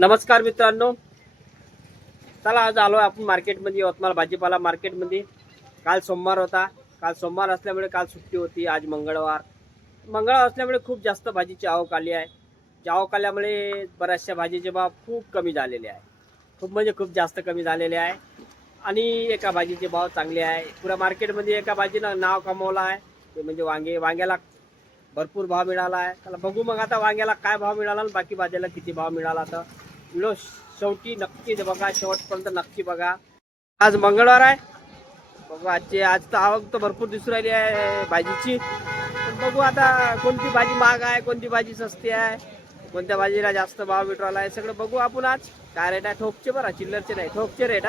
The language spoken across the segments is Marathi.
नमस्कार मित्रांनो, चला आज आलो आपण मार्केटमध्ये, यवतमाळ भाजीपाला मार्केटमध्ये. काल सोमवार होता. काल सोमवार असल्यामुळे काल सुट्टी होती. आज मंगळवार असल्यामुळे खूप जास्त भाजीची आवक आली आहे. आवक आल्यामुळे बऱ्याचशा भाजीचे भाव खूप कमी झालेले आहे. खूप म्हणजे खूप जास्त कमी झालेले आहे. आणि एका भाजीचे भाव चांगले आहे. पुऱ्या मार्केटमध्ये एका भाजीनं नाव कमवलं आहे, ते म्हणजे वांग्याला भरपूर भाव मिळाला आहे. त्याला बघू मग आता वांग्याला काय भाव मिळाला आणि बाकी भाज्याला किती भाव मिळाला. तर व्हिडिओ शेवटी नक्की बघा, शेवटपर्यंत नक्की बघा. आज मंगळवार आहे. बघू आज तर आवक तर भरपूर दिसून राहिली आहे भाजीची. बघू आता कोणती भाजी महाग आहे, कोणती भाजी स्वस्ती आहे, कोणत्या भाजीला जास्त भाव मिळाला आहे, सगळं बघू आपण. आज काय रेट आहे ठोकचे, बरं चिल्लरचे नाही, ठोकचे रेट.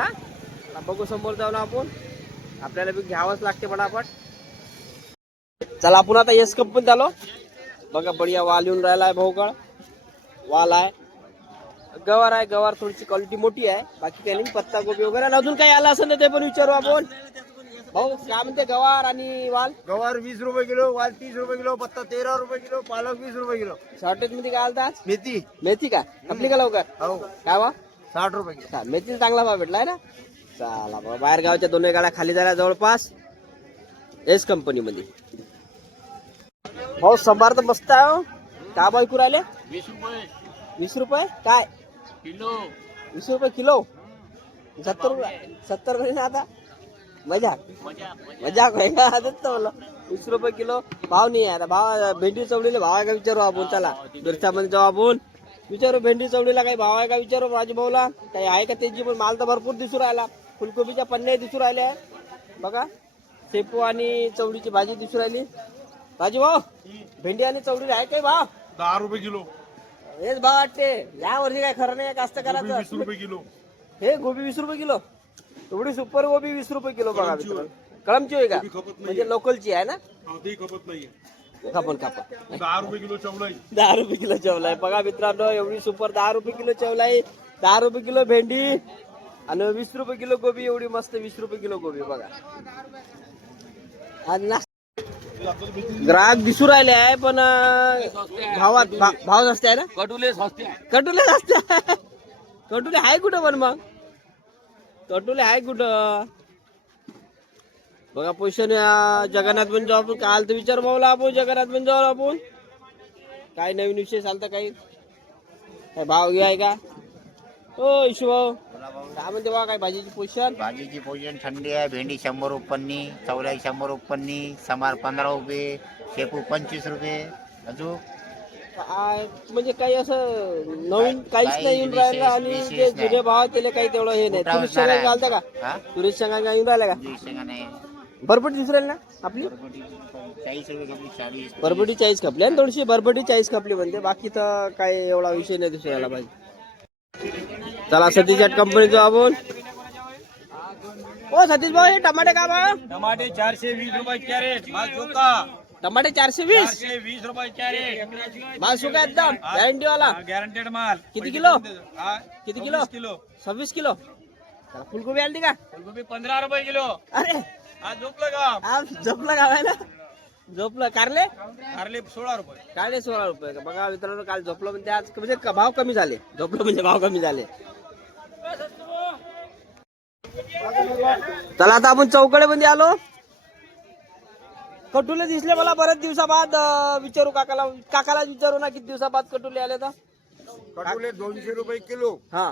बघू समोर जाऊन आपण. आपल्याला बी घ्यावंच लागते फटाफट. चला आपण आता येस कंपनीत आलो. बघा बढिया वाल येऊन राहिला आहे, भोवगळ वाल आहे. गवार आहे, गवार थोडीशी क्वालिटी मोठी आहे. बाकी काही नाही, पत्ता गोबी वगैरे. आणि अजून काही आलं असेल तर ते पण विचारू आपण. भाऊ काय म्हणते गवार आणि वाल? गवार 20 रुपये किलो, वाल 30 रुपये किलो, पत्ता 13 रुपये किलो, पालक 20 रुपये किलो. शॉर्टेज मध्ये काय आलं आज? मेथी मेथी का आपली का लवकर? हो काय भाव? 60 रुपये किलो. मेथीला चांगला भाव भेटलाय ना. चला बाबा, बाहेर गावच्या दोन्ही गाड्या खाली झाल्या जवळपास एस कंपनी मध्ये. भाऊ संभार तर मस्त आहे हो. काय भाव विकू राहिले? 20 रुपये 20 रुपये काय किलो. 20 रुपये किलो. 70 रुपये ना आता. मजाक आहे का? आजच तर बोला 20 रुपये किलो भाव नाही आहे आता. भाव भेंडी चवडीला भाव आहे का विचारू आपण. चला मिरच्यामध्ये जाऊ आपण, विचारू भेंडी चवडीला काही भाव आहे का विचारू. राजू भाऊला काही आहे का त्याची. पण माल तर भरपूर दिसू राहिला. फुलकोबीच्या पन्ने दिसू राहिले आहे बघा. शेपू आणि चवडीची भाजी दिसू राहिली. राजू भाऊ भेंडी आणि चवडीला आहे काही भाव? 10 रुपये किलो. हेच भाव वाटते. या वर्षी काय खरं नाही कास्त करायचं. 20 रुपये किलो. हे गोबी 20 रुपये किलो. एवढी सुपर गोबी 20 रुपये किलो बघा. कळमची होय का? म्हणजे लोकलची आहे ना. खपत नाहीये. कापून 10 रुपये किलो चवलाई. 10 रुपये किलो चवलाई बघा मित्रांनो. एवढी सुपर 10 रुपये किलो चवलाई, 10 रुपये किलो भेंडी आणि 20 रुपये किलो गोबी. एवढी मस्त 20 रुपये किलो गोबी बघा. आज ना ग्राहक दिसू राहिले आहे, पण भाव जास्त आहे ना. कटुले स्वस्त आहे. कटुले जास्त आहे. कटुले आहे कुठं पण मग? कटुले आहे कुठं बघा. पोषण जगन्नाथ पण जाऊ आपण. काल तर विचार भाऊला आपण जगन्नाथ पण जाऊ आपण. काय नवीन विषय चालतं काही? काय भाव घ्याय का हो इशू भाऊ? काय म्हणते बा काय भाजीची पोषण? भाजीची पोषण थंडी आहे. भेंडी 100 रुपयांनी, चवलाई 100 रुपयांनी, समार 15 रुपये, शेपू 25 रुपये. अजून काय म्हणजे काही असं नवीन काहीच काही नाही येऊन राहिलं. विशेष- आणि विशेष ते नाही. जुने भाव त्याला काही तेवढं हे नाही. कुठं तुरीच असणार शेंगा आहे? घालता का? हा? तुरीच शेंगा येऊन राहिल्या का? शेंगा नाही. बरबटी दिसू राहिली ना आपली. बरबटी 40 रुपये कमी, 40. बरबटी 40 खपली आणि थोडीशी बरबटी 40 खपली म्हणते. बाकी तर काय एवढा विषय नाही दिसून राहिला पाहिजे. चला सतीश कंपनीचं आपण. ओ सतीश भाऊ, हे टमाटे का भाव? टमाटे 420 रुपये कॅरेट. माल चोका टमाटे 420. 420 रुपये कॅरेट. माल सुका एकदम गॅरंटी वाला. गॅरंटेड माल. किती किलो? हा, किती किलो? 26 किलो. चला, फुलकोबी आली का? फुलगोबी 15 रुपये किलो. अरे आज झोपलं का? आज झोपला गावायला. झोपलं. कारले कारले 16 रुपये. काढले 16 रुपये का? बघा मित्रांनो, काल झोपलं म्हणजे आज म्हणजे भाव कमी झाले. झोपलं म्हणजे भाव कमी झाले. चला आता आपण चौकडे मध्ये आलो. कटुले दिसले मला बरेच दिवसाबाद. विचारू काकाला विचारू ना किती दिवसाबाद कटुले आले तर. कटोले 200 रुपये किलो. हा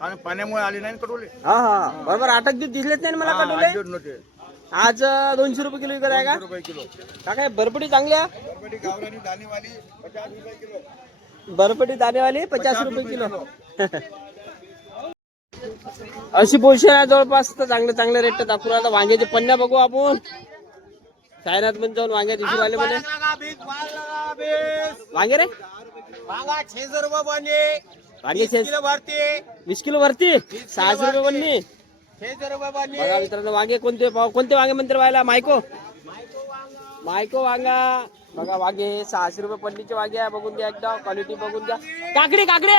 आणि पाण्यामुळे आले नाही कटोले. हा हा बरोबर. 8 दिवस दिसलेच नाही मला कटुले. नव्हते. आज 200 रुपये किलो विकत आहे का? 200 रुपये किलो. काका बरबटी चांगल्या. बरबटी गावरानी दाणेवाली 50 रुपये किलो. बरबटी दाणेवाली 50 रुपये किलो. अशी पोषण आहे जवळपास. तर चांगले रेट दाखवू. आता वांग्याचे पन्न्या बघू आपण. सायनाथ पण जाऊन वांग्या दिसू राहिले म्हणे. वांगे रे वांगा 600 रुपये बने. वांगे किलो भरते. 20 किलो भरती 600 रुपये बनली. 600 रुपये बने. बघा मित्रांनो, वांगे कोणते वांगे म्हणते व्हायला? मायको वांगा बघा. वांगे 600 रुपये पन्नीचे वांगे आहे. बघून द्या एकदा, क्वालिटी बघून द्या. काकडी काकडी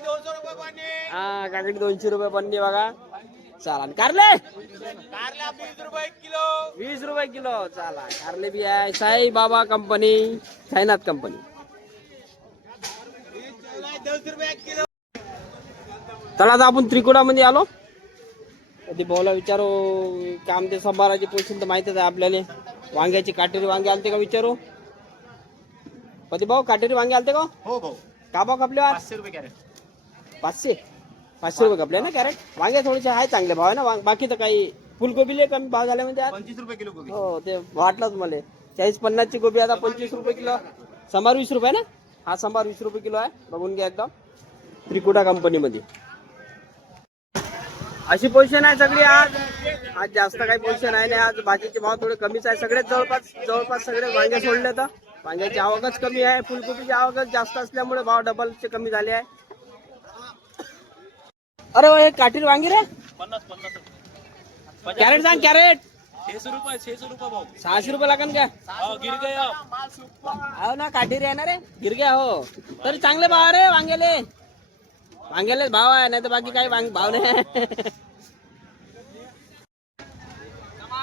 200 रुपये बने. हा काकडी 200 रुपये पन्नी बघा. चला. कारले कारला 20 रुपये किलो. 20 रुपये किलो. चला कारले बी आहे. Sai Baba company, Sainath company. 10 रुपये किलो. चला आता आपण त्रिकुटामध्ये आलो. कधी भाऊला विचारू काम ते संभाराची पोषण तर माहितच आहे आपल्याला. वांग्याची काटेरी वांगे आलते का विचारू. कधी भाऊ काटेरी वांगे आलते का? हो भाऊ, का भाव कापले आज? 500 रुपये कॅरेट. 500 रुपये कापले ना कॅरेट. वांगे थोडेसे आहे चांगले भाव आहे ना. बाकी तर काही फुलकोबीले कमी भाव झाले म्हणजे आज. 25 रुपये किलो गोबी. हो ते वाटलंच मला. 40-50 ची गोबी आता 25 रुपये किलो. संभार 20 रुपये ना. हा संभार 20 रुपये किलो आहे. बघून घ्या एकदम त्रिकुटा कंपनीमध्ये. अशी पोझिशन आहे सगळी आज. आज जास्त काही पोझिशन आहे नाही. आज भाजीचे भाव थोडे कमीच आहे. सगळेच जवळपास सगळे वांगे सोडले तर वांग्याची आवकच कमी आहे. फुलकोबीची आवकच जास्त असल्यामुळे भाव डबलचे कमी झाले आहे. अरे हे काटेरी वांगी रे. 50 कॅरेट सांग कॅरेट. 600 रुपये भाऊ. 600 रुपये लागन का? गिर गया. हो ना काटेरी आहे ना रे. गिरग्या हो तरी चांगले भाव आहे रे वांग्याले. वांग्यालेच भाव आहे नाही तर बाकी काही भाव नाही.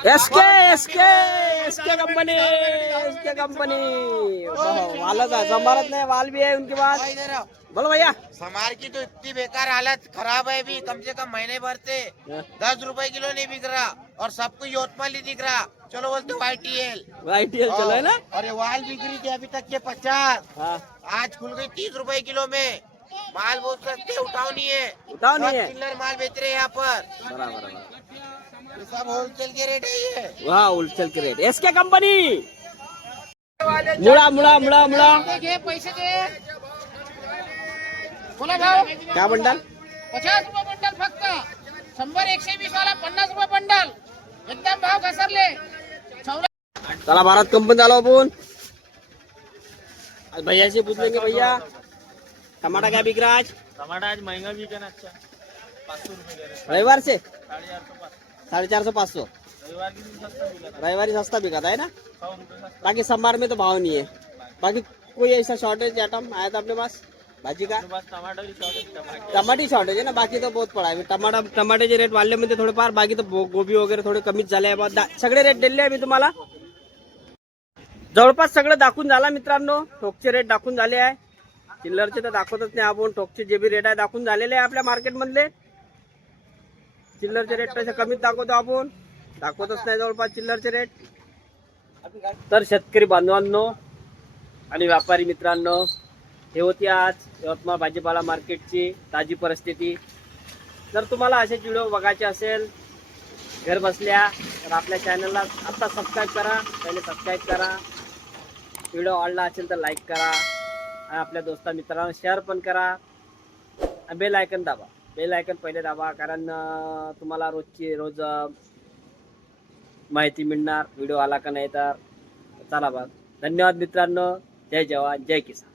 एसके कंपनी वालच आहे. संभारत नाही वाल भी है उनके पास. बोलो भैया. समार की तो इतनी बेकार हालत खराब है भी, कम से कम महीने भर से 10 रुपए किलो नहीं बिक रहा और सबको योतमाली दिख रहा. चलो बोलते YTL. YTL चलो है ना. अरे वाल बिक रही थी अभी तक के 50, हाँ आज खुल गई 30 रुपए किलो में. माल बोल सकते उठाव नहीं है. उठाव नहीं सब है. चिल्लर माल बेच रहे हैं यहाँ पर. बराबर. ये सब होलसेल के रेट है ये. वाह होलसेल के रेट. SK company. मुळा पैसे दे. बोला भाऊ. काय म्हणताल? 50 रुपये बंडल फक्त. 100 120 वाला 50 रुपये बंडल. एकदम भाव घसरले. चला भारत कंपनी आलो आपण. आज भैया से पूछेंगे भैया टमाटा क्या बिक रहा है आज? टमाटा आज महंगा बिका ना. अच्छा 500 रुपये कॅरेट. रविवार से 450 450-500. रविवार की दिन सस्ता मिला. रविवारी सस्ता बिका है ना. 100 रुपये सस्ता. बाकी संभार में तो भाव नहीं है. बाकी कोई ऐसा शॉर्टेज आइटम आया था अपने पास भाजी का? बस टमाटर ही शॉर्टेज. टमाटी शॉर्टेज है ना. बाकी तो बहुत पड़ा है. टमाट्याचे रेट वाढले म्हणजे थोडेफार. बाकी तर गोबी वगैरे थोडे कमीच झाले आहे. सगळे रेट दिले आहे मी तुम्हाला. जवळपास सगळं दाखवून झाला मित्रांनो. ठोकचे रेट दाखवून झाले आहे. चिल्लरचे तर दाखवतच नाही आपण. ठोकचे जे बी रेट आहे दाखवून झालेले आहे आपल्या मार्केटमधले. चिल्लरचे रेट तसे कमीच दाखवतो आपण. दाखवतच नाही जवळपास चिल्लरचे रेट. तर शेतकरी बांधवांनो आणि व्यापारी मित्रांनो, हे होती आज यवतमाळ भाजीपाला मार्केटची ताजी परिस्थिती. जर तुम्हाला असे व्हिडिओ बघायचे असेल घर बसल्या तर आपल्या चॅनलला आता सबस्क्राईब करा. पहिले सबस्क्राईब करा. व्हिडिओ आवडला असेल तर लाईक करा आणि आपल्या दोस्ता मित्रांना शेअर पण करा. बेल आयकन दाबा. बेल आयकन पहिले दाबा कारण तुम्हाला रोज माहिती मिळणार व्हिडिओ आला का नाही तर. चला बघ. धन्यवाद मित्रांनो. जय जवान जय किसान.